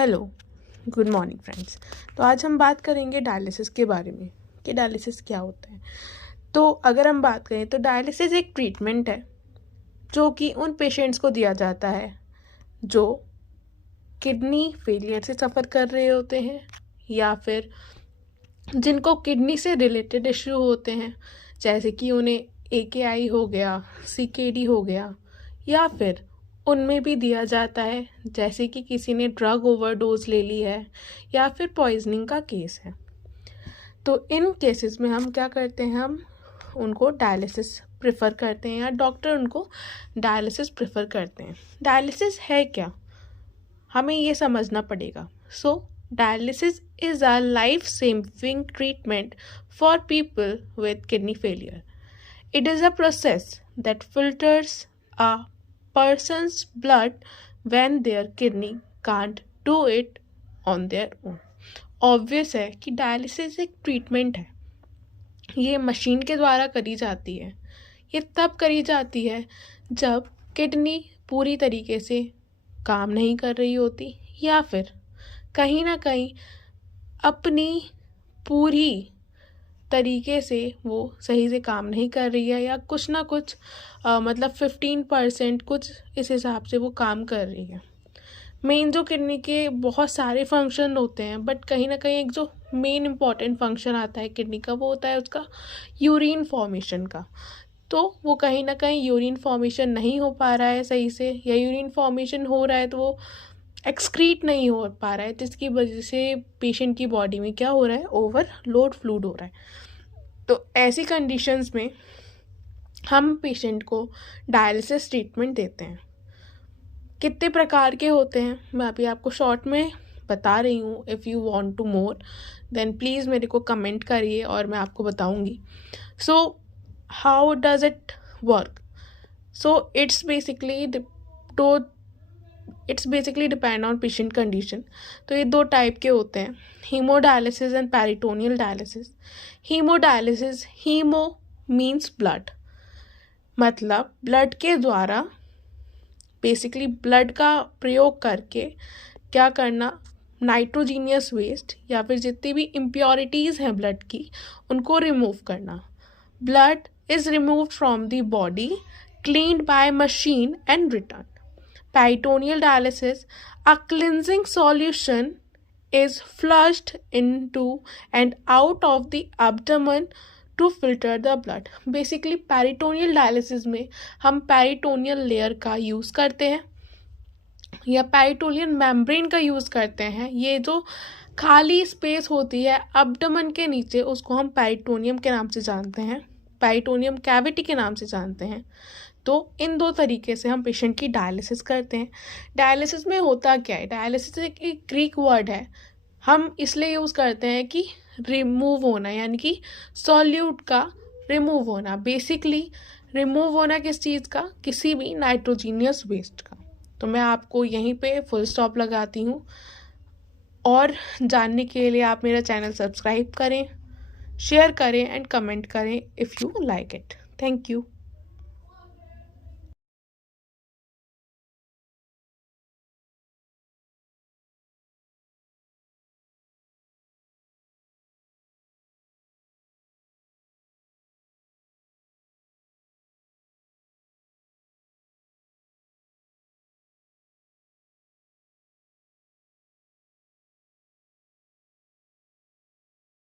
Hello, good morning friends. तो आज हम बात करेंगे डायलिसिस के बारे में कि डायलिसिस क्या होता है। तो अगर हम बात करें तो डायलिसिस एक ट्रीटमेंट है जो कि उन पेशेंट्स को दिया जाता है जो किडनी फेलियर से सफ़र कर रहे होते हैं या फिर जिनको किडनी से रिलेटेड इश्यू होते हैं, जैसे कि उन्हें AKI हो गया, CKD हो गया, या फिर उनमें भी दिया जाता है जैसे कि किसी ने ड्रग ओवरडोज ले ली है या फिर पॉइजनिंग का केस है। तो इन केसेस में हम क्या करते हैं, हम उनको डायलिसिस प्रेफर करते हैं या डॉक्टर उनको डायलिसिस प्रेफर करते हैं। डायलिसिस है क्या, हमें ये समझना पड़ेगा। Dialysis is a life-saving treatment for people with kidney failure. It is a process that filters a person's blood when their kidney can't do it on their own. Obvious है कि डायलिसिस एक treatment है, ये machine के द्वारा करी जाती है। ये तब करी जाती है जब किडनी पूरी तरीके से काम नहीं कर रही होती या फिर कहीं ना कहीं अपनी पूरी तरीके से वो सही से काम नहीं कर रही है या कुछ ना कुछ 15% कुछ इस हिसाब से वो काम कर रही है। मेन जो किडनी के बहुत सारे फंक्शन होते हैं, बट कहीं ना कहीं एक जो मेन इम्पॉर्टेंट फंक्शन आता है किडनी का, वो होता है उसका यूरिन फॉर्मेशन का। तो वो कहीं ना कहीं यूरिन फॉर्मेशन नहीं हो पा रहा है सही से, या यूरिन फॉर्मेशन हो रहा है तो वो एक्सक्रीट नहीं हो पा रहा है, जिसकी वजह से पेशेंट की बॉडी में क्या हो रहा है, ओवरलोड फ्लूइड हो रहा है। तो ऐसी कंडीशंस में हम पेशेंट को डायलिसिस ट्रीटमेंट देते हैं। कितने प्रकार के होते हैं मैं अभी आपको शॉर्ट में बता रही हूँ। If you want to more than please मेरे को कमेंट करिए और मैं आपको बताऊँगी। So how does it work? So it's basically depend on patient condition. तो ये दो टाइप के होते हैं, haemodialysis and peritoneal dialysis. Haemodialysis, haemo means blood, मतलब ब्लड के द्वारा बेसिकली ब्लड का प्रयोग करके क्या करना, नाइट्रोजीनियस वेस्ट या फिर जितनी भी इम्प्योरिटीज़ हैं ब्लड की, उनको रिमूव करना। Blood is removed from the body, cleaned by machine and return. Peritoneal dialysis, a cleansing solution is flushed into and out of the abdomen to filter the blood. Basically peritoneal dialysis में हम peritoneal layer का use करते हैं या peritoneal membrane का use करते हैं। ये जो खाली स्पेस होती है abdomen के नीचे, उसको हम peritoneum के नाम से जानते हैं, peritoneum cavity के नाम से जानते हैं। तो इन दो तरीके से हम पेशेंट की डायलिसिस करते हैं। डायलिसिस में होता क्या है, डायलिसिस एक ग्रीक वर्ड है, हम इसलिए यूज़ करते हैं कि रिमूव होना, यानी कि सॉल्यूट का रिमूव होना। बेसिकली रिमूव होना किस चीज़ का, किसी भी नाइट्रोजीनियस वेस्ट का। तो मैं आपको यहीं पे फुल स्टॉप लगाती हूँ, और जानने के लिए आप मेरा चैनल सब्सक्राइब करें, शेयर करें एंड कमेंट करें if you like it. Thank you.